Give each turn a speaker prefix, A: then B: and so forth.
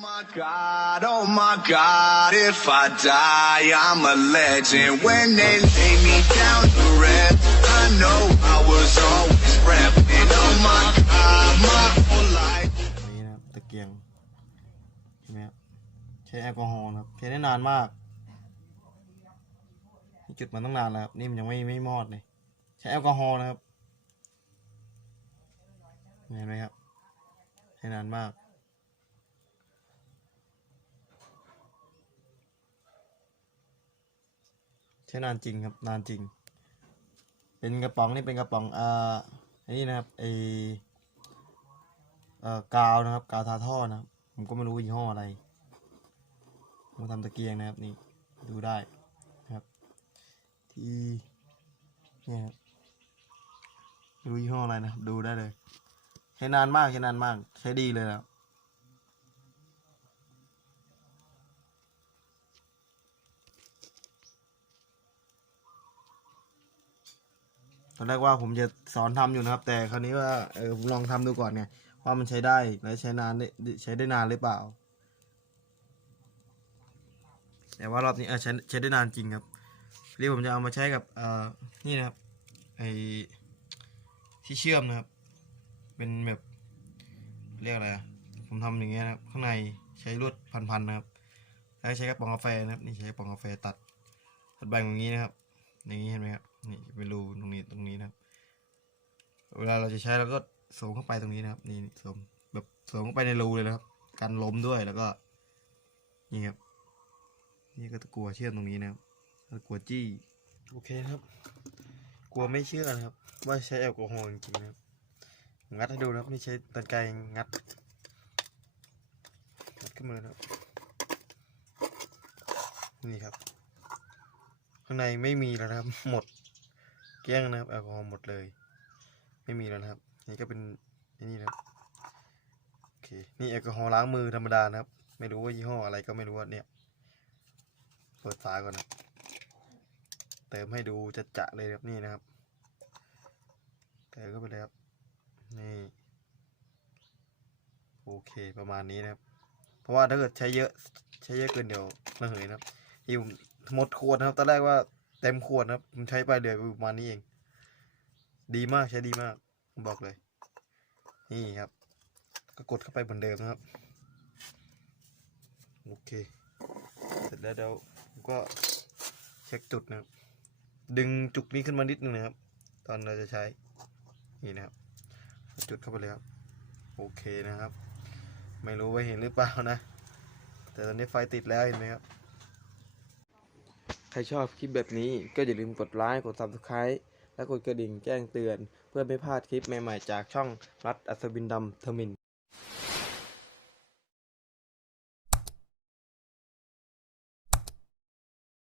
A: My God, oh my God, if I die, I'm a legend. When they lay me down to rest, I know I was always repping. Oh my God, my whole life.
B: นี่นะครับตะเกียงใช่ไหมครับใช้แอลกอฮอล์นะครับใช้ได้นานมากนี่จุดมันต้องนานแล้วครับนี่มันยังไม่ไม่มอดเลยใช้แอลกอฮอล์นะครับเห็นไหมครับใช้นานมาก ใช้นานจริงครับนานจริง เป็นกระป๋องนี่เป็นกระป๋องอ่าอันนี้นะครับไอเอ่อกาวนะครับ กาวทาท่อนะครับผมก็ไม่รู้ยี่ห้ออะไรมาทำตะเกียงนะครับนี่ดูได้นะครับ ที่เนี่ยครับไม่รู้ยี่ห้ออะไรนะดูได้เลยใช้นานมากใช้นานมากใช้ดีเลยนะครับ ตอนแรกว่าผมจะสอนทำอยู่นะครับ แต่คราวนี้ว่าเออผมลองทำดูก่อนไงว่ามันใช้ได้และใช้นานใช้ได้นานหรือเปล่า แต่ว่ารอบนี้เออใช้ใช้ได้นานจริงครับนี่ผมจะเอามาใช้กับเอ่อนี่นะครับไอที่เชื่อมนะครับ เป็นแบบเรียกอะไรผมทำอย่างเงี้ยนะครับ ข้างในใช้ลวดพันๆนะครับแล้วใช้กระป๋องกาแฟนะครับ นี่ใช้กระป๋องกาแฟตัดตัดแบ่งอย่างนี้นะครับ อย่างนี้เห็นไหมครับ นี่เป็นรูตรงนี้ตรงนี้นะครับ เวลาเราจะใช้เราก็สวมเข้าไปตรงนี้นะครับ นี่สวมแบบสวมเข้าไปในรูเลยนะครับ กันล้มด้วยแล้วก็ นี่ครับ นี่ก็ตะกัวเชื่อมตรงนี้นะครับตะกัวจี้ โอเคนะครับ กลัวไม่เชื่อนะครับ ว่าใช้แอลกอฮอล์จริงๆนะครับงัดให้ดูนะครับนี่ใช้ตะไคร้งัดงัดขึ้นมาเลยนะครับ นี่ครับ ข้างในไม่มีแล้วนะครับหมดเกลี้ยงนะครับแอลกอฮอล์หมดเลย ไม่มีแล้วนะครับ นี่ก็เป็นนี่นะครับโอเคนี่แอลกอฮอล์ล้างมือธรรมดานะครับ ไม่รู้ว่ายี่ห้ออะไรก็ไม่รู้ว่าเนี่ยเปิดฝาก่อนนะเติมให้ดูจะจะเลยครับนี่นะครับเติมเข้าไปเลยครับนี่โอเคประมาณนี้นะครับ เพราะว่าถ้าเกิดใช้เยอะใช้เยอะเกินเดี๋ยวระเหยนะครับที่มหมดขวดนะครับตอนแรกว่า เต็มขวดนะครับ ผมใช้ไปเดือนประมาณนี้เอง ดีมากใช้ดีมากผมบอกเลย นี่ครับ ก็กดเข้าไปเหมือนเดิมนะครับ โอเค เสร็จแล้วเดี๋ยวผมก็เช็คจุดนะครับ ดึงจุกนี้ขึ้นมานิดนึงนะครับ ตอนเราจะใช้ นี่นะครับ จุดเข้าไปเลยครับ โอเคนะครับ ไม่รู้ว่าเห็นหรือเปล่านะ แต่ตอนนี้ไฟติดแล้วเห็นไหมครับ รชอบคลิปแบบนี้ก็อย่าลืมกดไลค์กด subscribe และกดกระดิ่งแจ้งเตือน เพื่อไม่พลาดคลิปใหม่ๆจากช่องรัฐอัศวินดำทมิน